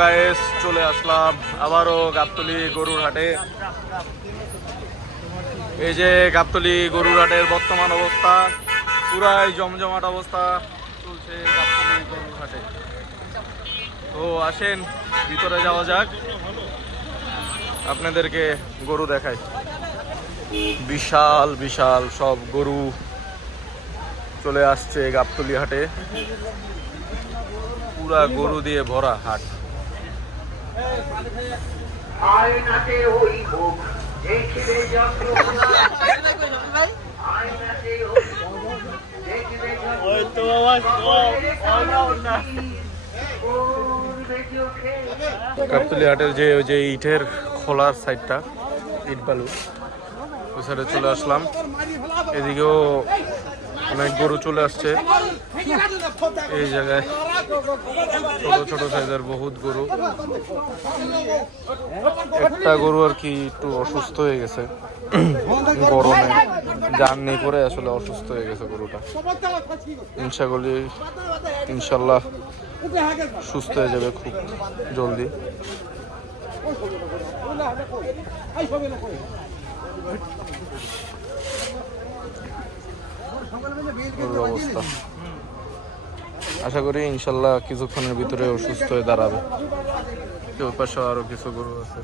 Guys, চলে আসলাম আবারও গাবতলী গরুর হাটে। এই যে গাবতলী গরুর হাটের বর্তমান অবস্থা, পুরাই জমজমাট অবস্থা চলছে গাবতলী গরুর হাটে। তো আসেন ভিতরে যাওয়া যাক, আপনাদেরকে গরু দেখাই। বিশাল বিশাল সব গরু চলে আসছে গাবতলী হাটে, পুরা গরু দিয়ে ভরা হাট। গাবতলী হাটের যে ইটের খোলার সাইডটা, ইট বালু, ওই সাইডে চলে আসলাম। এদিকেও অনেক গরু চলে আসছে। এই জায়গায় ছোট ছোট সাইজের বহুত গরু। একটা গরু আর কি একটু অসুস্থ হয়ে গেছে গরমে, জার্নি করে আসলে অসুস্থ হয়ে গেছে গরুটা। ইনশাল্লাহ সুস্থ হয়ে যাবে খুব জলদি। অবস্থা আশা করি ইনশাল্লাহ কিছুক্ষণের ভিতরে অসুস্থ হয়ে দাঁড়াবে। ওই পাশে আরো কিছু গরু আছে।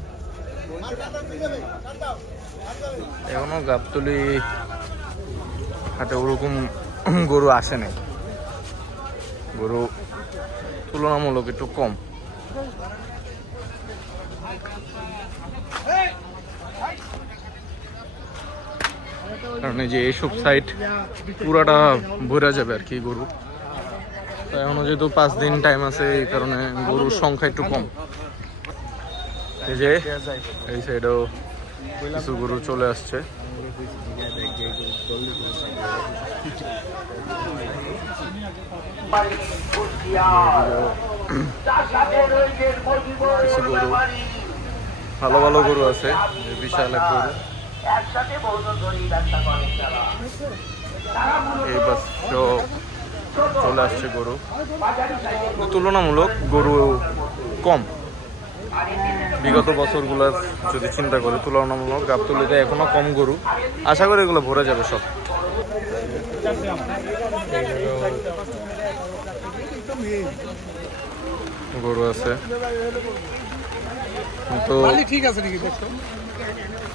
এখনো গাবতলী হাটে ওরকম গরু আসে নাই, গরু তুলনামূলক একটু কম। কারণ এই যে এইসব সাইড পুরাটা ভরে যাবে আর কি গরু। তো এখনো যেহেতু 5 দিন টাইম আছে, এই কারণে গরুর সংখ্যা একটু কম। এই যে এই সাইডেও কিছু গরু চলে আসছে। কিছু গরু, ভালো ভালো গরু আছে, বিশাল এক গরু। এই পাশেও চলে আসছে গরু। তুলনামূলক গরু কম বিগত বছরগুলোর যদি চিন্তা করে, তুলনামূলক গাবতলীতে এখনো কম গরু। আশা করি এগুলো ভরে যাবে সব। গরু আছে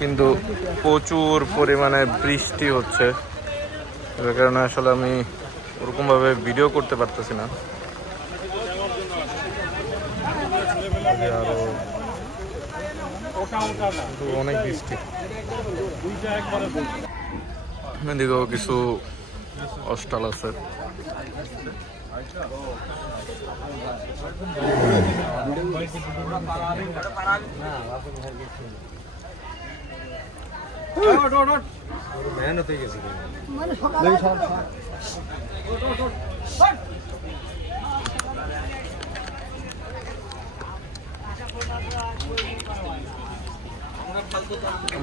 কিন্তু প্রচুর পরিমাণে বৃষ্টি হচ্ছে, যার কারণে আসলে আমি ওরকম ভাবে ভিডিও করতে পারতেছি না। আরো অনেক বৃষ্টি। এদিকেও কিছু অস্টাল আছে।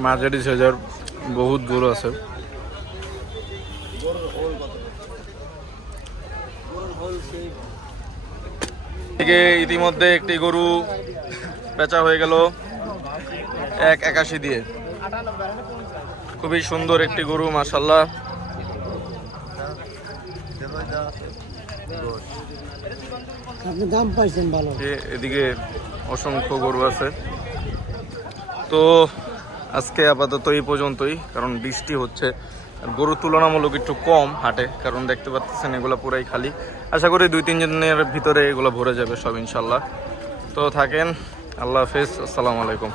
মাঝারি সাইজের বহুত গরু আছে। ইতিমধ্যে একটি গরু বেচা হয়ে গেল 181 দিয়ে। খুবই সুন্দর একটি গরু, মাশাআল্লাহ। আপনি দাম পাইছেন ভালো। এদিকে অসংখ্য গরু আছে। তো আজকে আপাতত এই পর্যন্তই, কারণ বৃষ্টি হচ্ছে আর গরু তুলনামূলক একটু কম হাটে, কারণ দেখতে পাচ্ছেন এগুলো পুরাই খালি। আশা করি 2-3 দিনের ভিতরে এগুলো ভরে যাবে সব ইনশাল্লাহ। তো থাকেন, আল্লাহ হাফেজ, আসসালামু আলাইকুম।